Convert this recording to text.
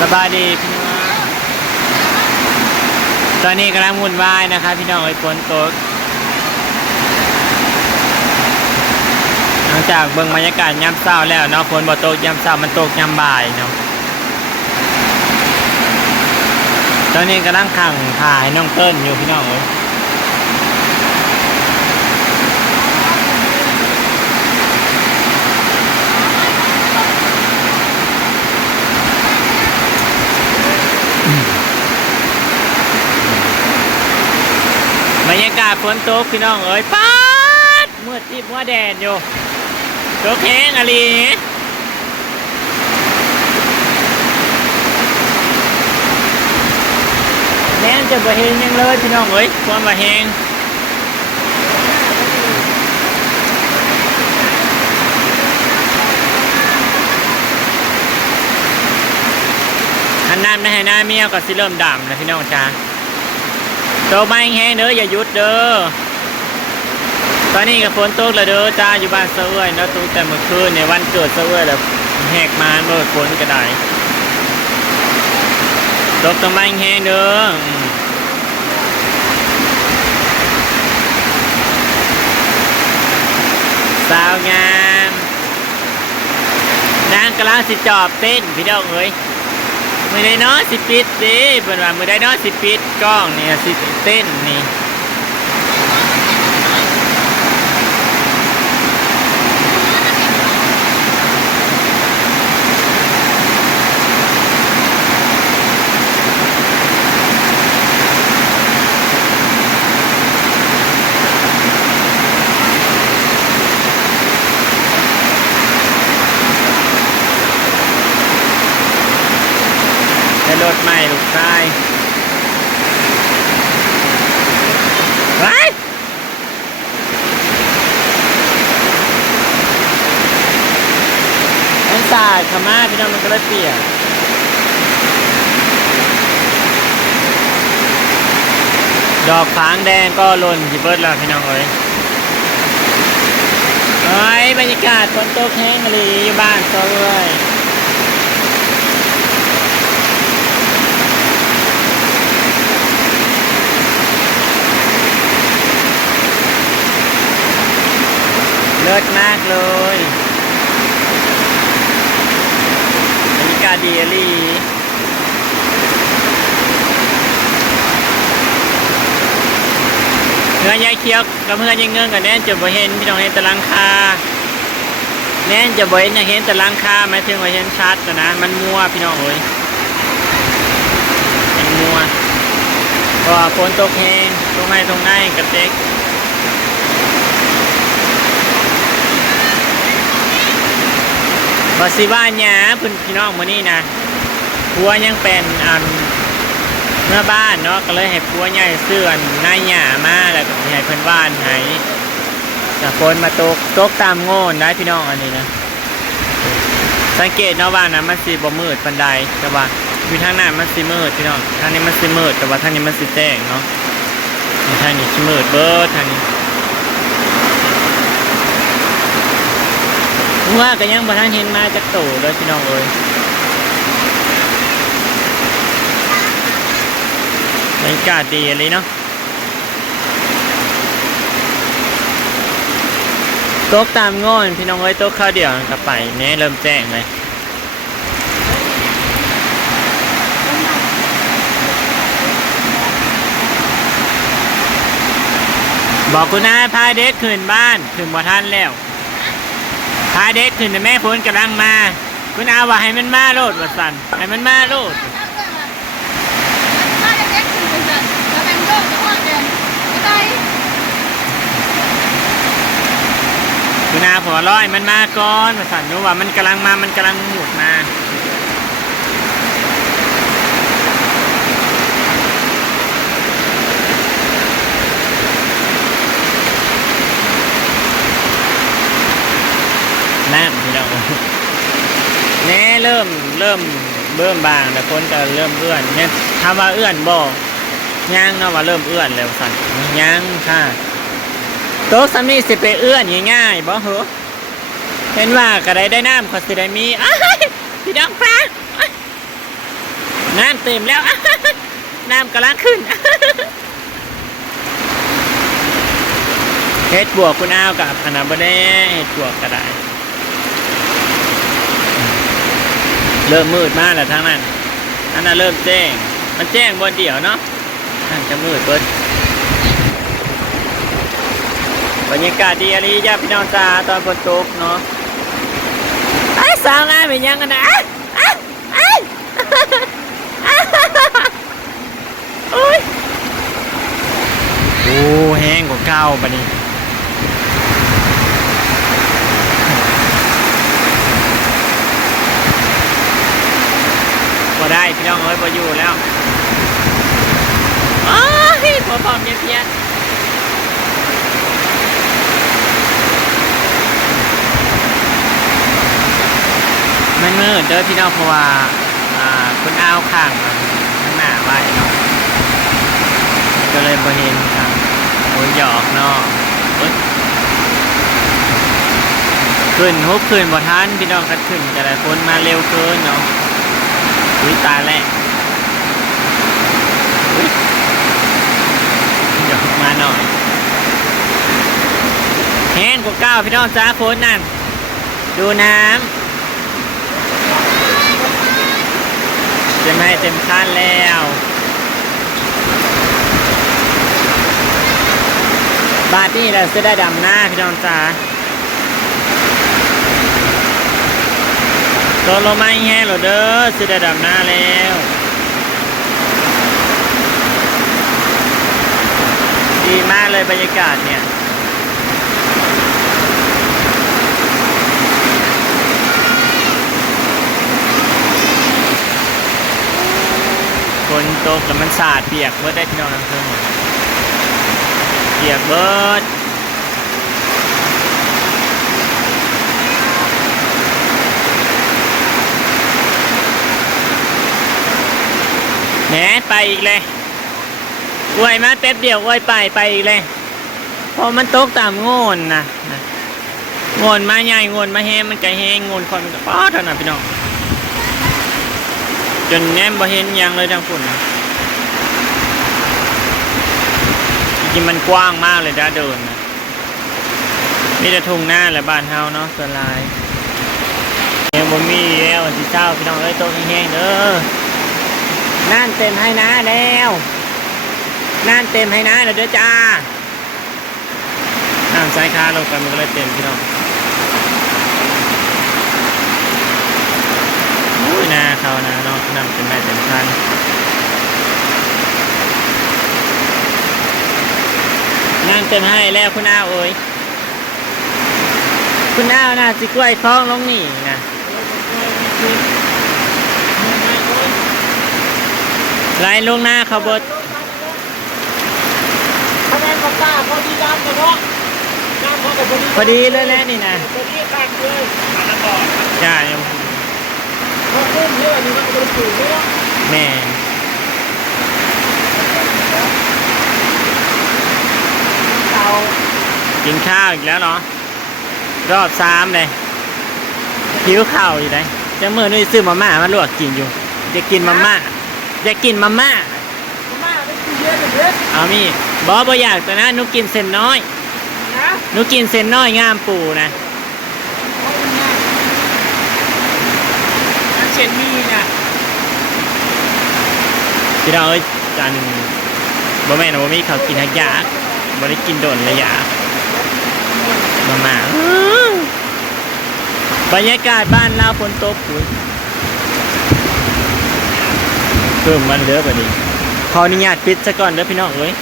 สบายดีพี่น้องตอนนี้กำลังวุ่นวายนะคะพี่น้องไอ้ฝนตกหลังจากเบิ่งบรรยากาศยามเช้าแล้วเนาะฝนบ่ตกยามเช้ามันตกยามบ่ายเนาะตอนนี้กำลังขังถ่ายน้องเติ้ลอยู่พี่น้องเอ้ย รรยากาศฝนตกพี่น้องเอ้ยป๊าดมืดทิพย์ว่าแดดอยู่ตกแห้งอะไรแน่นจะบ่เฮงยังเลยพี่น้องเอ้ยความบ่แหงอันนั้นไม่ให้หน้าเมียก็สิเริ่มดำแล้วพี่น้องจ้า โตไม่แห้งเด้ออย่าหยุดเด้อตอนนี้กับฝนตกแล้วเด้อจ้าอยู่บ้านเสวยเนาะตุกแต่เมื่อคืนในวันเกิดเสวยแล้วแหกมานเบิดฝนก็ได้ตกต้นไม้แห้งเด้อสาวงามนางกลังสิจอบเต้นพี่น้องเอ้ย มือได้เนาะสิปิดเดิเปิดว่ามือได้เนาะสิปิดกล้องนี่สิเต้นนี่ รถใหม่ลูกชายไปมันสาดขม่าพี่น้องมันก็เลยเปียกดอกฟางแดงก็หล่นที่เบิดแล้วพี่น้องเอ้ยเฮ้ยบรรยากาศฝนตกแห้งเลยอยู่บ้านก็เลย เลิศมากเลยบรรยากาศดีอะลีเงื่อนยายเคี้ยวกับเพื่อนยังเงื่อนกับแน่นจะบ่เห็นพี่น้องเห็นต่หลังคาแน่นจะบ่เห็นยังเห็นต่หลังคาหมายถึงว่าเห็นชัดแต่นะ มันมัวพี่น้องเอ้ยมันมัวเพราะว่าฝนตกแห้งตรงไหนตรงไหนกระเต็ก บอสิว่าหยาเพิ่นพี่น้องมือนี้นะผัวยังเป็นอันเมื่อบ้านเนาะก็เลยให้ผัวใหญ่เสื้ออันนายหยามาแล้วก็ให้เพิ่นว่านให้แต่ฝนมาตกตกตามโง่นได้พี่น้องอันนี้นะสังเกตเนาะว่านะมันสิบ่มืดปานใดแต่ว่าอยู่ทางหน้ามันสิมืดพี่น้องทางนี้มันสิมืดแต่ว่าทางนี้มันสิแจ้งเนาะทางนี้สิมืดเบิดทางนี้ ว่าก็ยังบ่ทันเห็นมาจากตู่เลยพี่น้องเอ้ยบรรยากาศดีเลยเนาะโต๊ะตามง่อนพี่น้องเอ้ยโต๊ะข้าวเดียวกับไปแน่เริ่มแจ้งเลยบอกคุณนายพาเด็กขึ้นบ้าน ถึงบ่ทันแล้ว พาเด็กขึ้นแต่แม่พ้นกำลังมาคุณอาว่าให้มันมาโลดว่าสันให้มันมาโลดถ้าจะเด็กถึงเป็นแบบจะเป็นโรดคุณอาผัวร้อยมันมาก่อนว่าสันรู้ว่ามันกำลังมามันกำลังหมุดมา น้ำพี่น้องแน่เริ่มเริ่มเบิ่มบางแต่คนก็เริ่มเอื้อนเนี่ยทำว่าเอื้อนบ่ย่างเนาะว่าเริ่มเอื้อนแล้วสันย่างค่ะโต๊ะซัมนี่สิไปเอื้อนง่ายๆบ่เหรอเห็นว่ากระไดได้น้ำขาสิได้มีพี่น้องฟ้าน้ำเต็มแล้วน้ำกำลังขึ้นเฮ็ดบวกคุณอ้าวกับอนาบด้เฮ็ดบวกก็ได้ เริ่มมืดมากแล้วทั้งนั้นอันนั้นเริ่มแจ้ง มันแจ้งบนเดี่ยวเนาะนั่นจะมืดเบิดบรรยากาศดีอะไรญาติพี่น้องจ้าตอนฝนตกเนาะไอ้สาวงามเป็นยังกันนะอะอะอะอะโอ้ยโอ้แห้งกว่าเก่าปะนี่พอได้พี่น้ องเอ้ยพออยู่แล้วอ้ายพอพร้อมเพียนๆมันมืดเด้อพี่น้องเพราะว่าอ่าคุณอ้าวข้างมันข้างหน้าไว้เนาะก็เลยบ่เห็นครับโอ้ยหยอกเนาะเอ้ยขึ้นฮุบขึ้นบ่ทันพี่น้องกันขึ้นแต่ละคนมาเร็วเกินเนาะอุ้ยตายแล้ว อุ๊ยหยอกมาหน่อยแห้งกว่าเก้าพี่น้องจ้าฝนนั่น ดูน้ำเต็มให้เต็มคันแล้วบาทนี่เราจะได้ดำหน้าพี่น้องจ้าตัวลงไม้แห้งหรอเด้อจะได้ดำหน้าแล้ว ดีมากเลยบรรยากาศเนี่ยฝนตกแล้วมันสาดเปียกเบิดได้พี่น้องทั้งเพิ่งเปียกเบิดแหนไปอีกเลย อวยมาแป๊บเดียวอวยไปไปอีกเลยเพอมันตกตามโงนนะโงนมาใหญ่โงนมาแห้งมันจะแห้งโงนคนมันก็ป๊อดเท่านั้นพี่น้องจนแนมบ่เห็นยังเลยทางฝุ่นนะจริงมันกว้างมากเลยด้าเดินนะมีแต่ทุ่งหน้าและบ้านเฮาเนาะสลายยังบ่มีแล้วที่เช้าพี่น้องเอ้ยโตะแห้งๆเด้อนั่นเต็มให้นะแล้ว น่านเต็มให้นะแล้วเด้อจ้าน้ำสายคาลงกันมันก็เลยเต็มพี่น้องอุ้ยหน้าเขานะเนาะนำเป็นแม่เต็มคันนั่งเต็มให้แล้วคุณอ้าวเอ้ยคุณอ้าวน่ะสิกล้วยคล้องลงนี่นะไล่ลงหน้าเขาบด คะแนนของตาพอ ดีดำเนาะน้ำพอกับพอดีพอดีเลยแหละนี่นะพอดีกันเลยมาแล้วก่อนจ้าพอขึ้นเยอะนี่มันก็สูงเนาะแม่เก่ากินข้าวอีกแล้วเหรอรอบสามเลยหิวข้าวอยู่ไหนจะเมื่อนี่ซื้อมาม่ามาลวกกินอยู่จะกินมาม่าจะกินมาม่า เยอะเลยเด็ดเอามีบอบออยากแต่นะหนุกินเส้นน้อยนะหนุกินเส้นน้อยงามปูนะเชนมีน่ะพี่เราเอ้ยจันบ่แม่นบ่มีเขาวกินทักอยากบ่ได้กินโดนระยะมามาอื้อบรรยากาศบ้านเราฝนตกอุ้ยเพิ่มมันเหลือกว่านี้ ขออนุญาตปิดซะก่อนเด้อพี่น้องเอ้ย